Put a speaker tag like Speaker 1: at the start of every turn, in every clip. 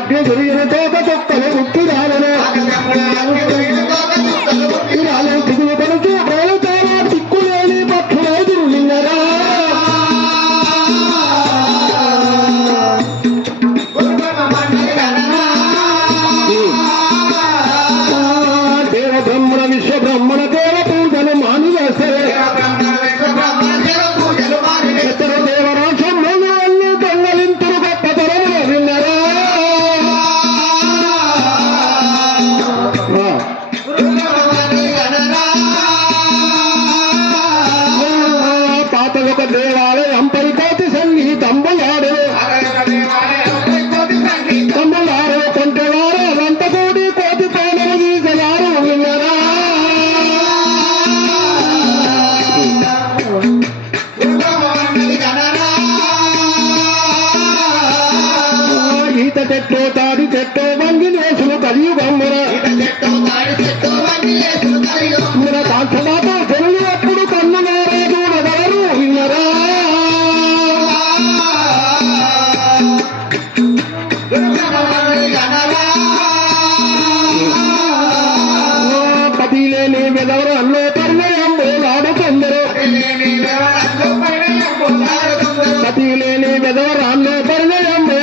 Speaker 1: అగ్ని గురిగిన తోక తొక్కలు ముక్తి దేవ బ్రహ్మణ విశ్వ బ్రహ్మణ ఒక దేవాలయం పరికోటి సంగీతంబులాడు తమ్ములారు కొంటెవారు వంట కోటి పైనలు విన్నరా? ఈత చెట్టు తాడి చెట్టు లేని వెదవరు అల్లో పర్ణయంబు లాడుకొందరు పది లేని వెదవరు అల్లో పర్ణయంబు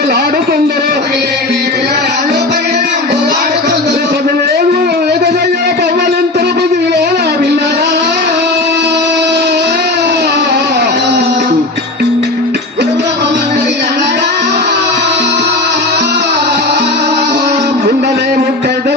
Speaker 1: ఉండలే ముట్టైదల